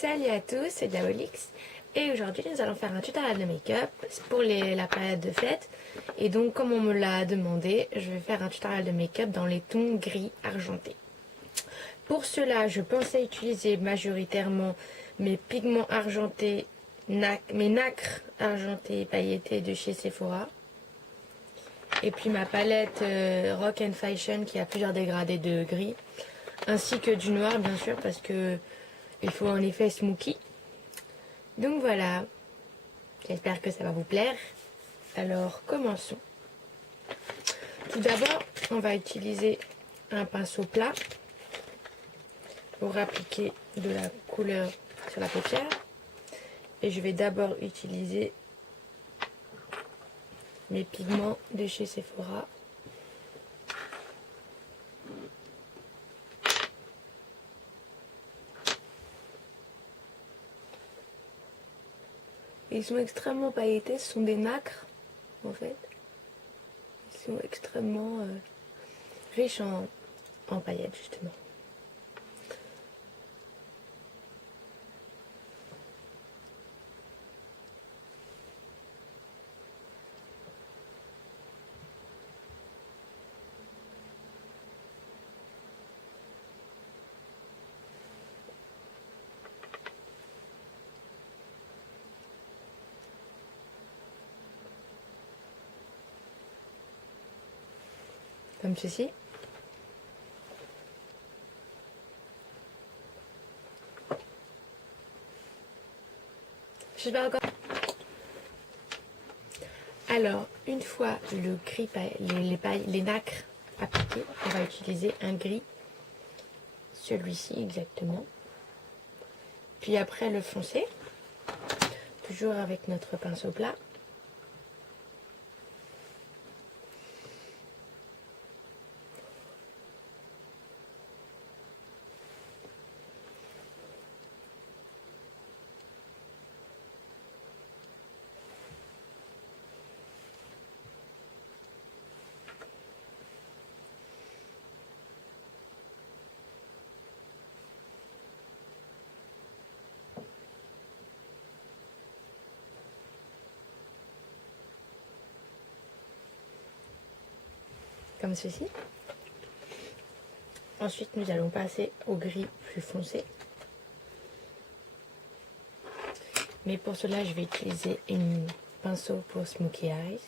Salut à tous, c'est Diabolix et aujourd'hui nous allons faire un tutoriel de make-up pour la période de fête. Et donc comme on me l'a demandé, je vais faire un tutoriel de make-up dans les tons gris argentés. Pour cela, je pensais utiliser majoritairement mes pigments argentés, mes nacres argentés pailletés de chez Sephora. Et puis ma palette Rock and Fashion qui a plusieurs dégradés de gris, ainsi que du noir bien sûr parce que il faut un effet smoky. Donc voilà, j'espère que ça va vous plaire. Alors commençons. Tout d'abord, on va utiliser un pinceau plat pour appliquer de la couleur sur la paupière. Et je vais d'abord utiliser mes pigments de chez Sephora. Ils sont extrêmement pailletés, ce sont des nacres en fait. Ils sont extrêmement riches en paillettes justement. Comme ceci. Je sais pas encore. Alors, une fois le gris, les nacres appliqués, on va utiliser un gris, celui-ci exactement. Puis après le foncé, toujours avec notre pinceau plat. Comme ceci. Ensuite, nous allons passer au gris plus foncé. Mais pour cela, je vais utiliser un pinceau pour Smokey Eyes.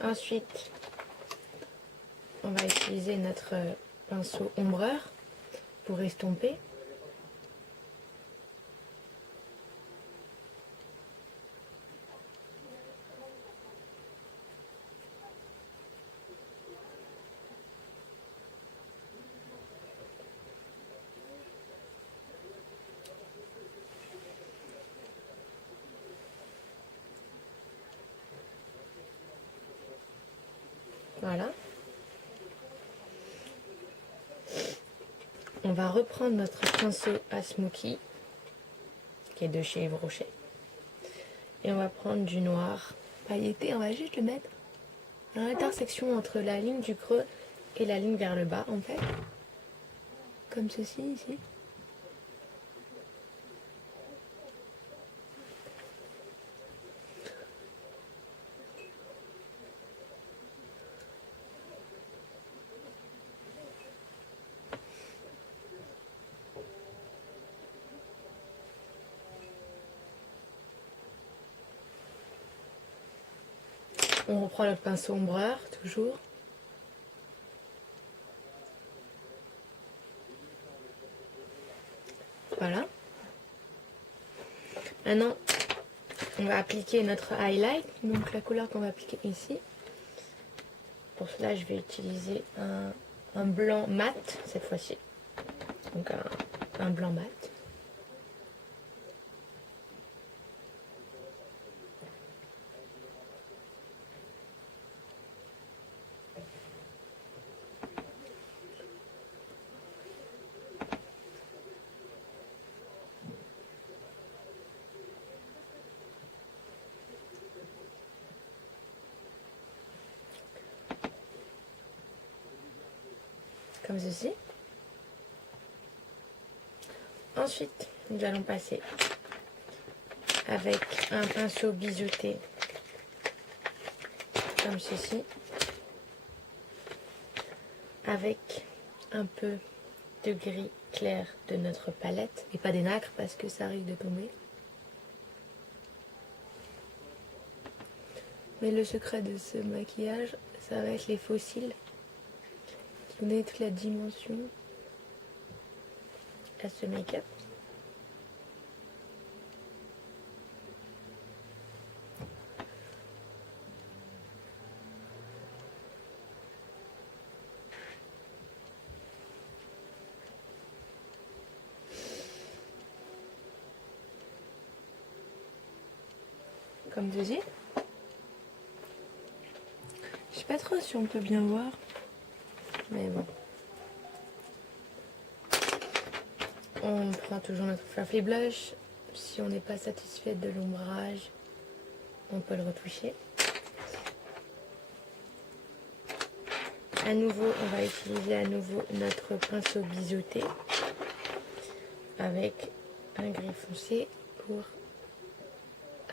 Ensuite, on va utiliser notre pinceau ombreur pour estomper. Voilà. On va reprendre notre pinceau à Smoky, qui est de chez Yves Rocher. Et on va prendre du noir pailleté. On va juste le mettre à l'intersection entre la ligne du creux et la ligne vers le bas, en fait. Comme ceci, ici. On reprend notre pinceau ombreur, toujours. Voilà. Maintenant, on va appliquer notre highlight, donc la couleur qu'on va appliquer ici. Pour cela, je vais utiliser un blanc mat cette fois-ci. Donc un blanc mat. Comme ceci. Ensuite, nous allons passer avec un pinceau biseauté comme ceci, avec un peu de gris clair de notre palette et pas des nacres parce que ça risque de tomber. Mais le secret de ce maquillage, ça va être les faux cils qui donnent toute la dimension à ce make-up. Comme ceci. Je sais pas trop si on peut bien voir, mais bon. On prend toujours notre Fluffy Blush. Si on n'est pas satisfait de l'ombrage, on peut le retoucher. À nouveau, on va utiliser à nouveau notre pinceau biseauté avec un gris foncé pour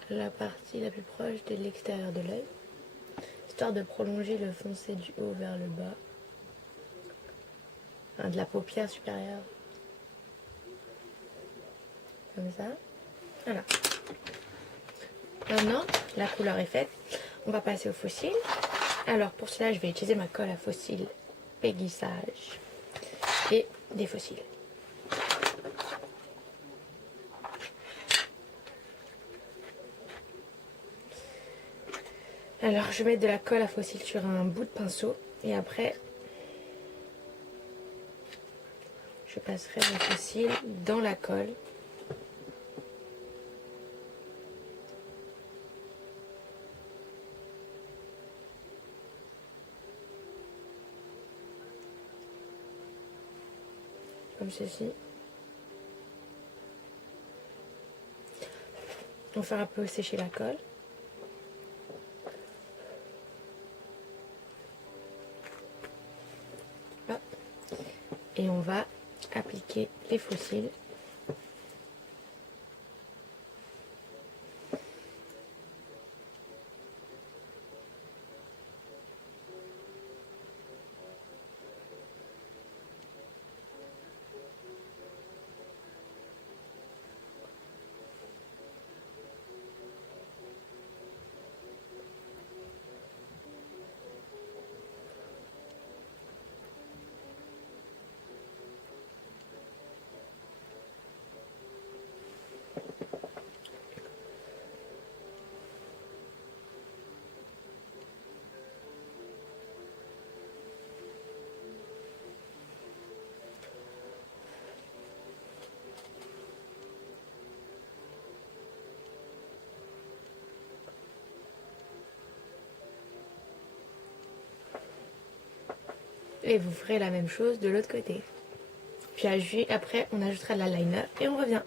la partie la plus proche de l'extérieur de l'œil, histoire de prolonger le foncé du haut vers le bas, enfin, de la paupière supérieure. Comme ça. Voilà. Maintenant, la couleur est faite. On va passer au faux cils. Alors pour cela, je vais utiliser ma colle à faux cils Peggy Sage et des faux cils. Alors je vais mettre de la colle à faux cils sur un bout de pinceau et après je passerai mon faux cils dans la colle. Comme ceci. On va faire un peu sécher la colle. Hop. Et on va appliquer les faux cils. Et vous ferez la même chose de l'autre côté. Puis après, on ajoutera de l'eyeliner et on revient.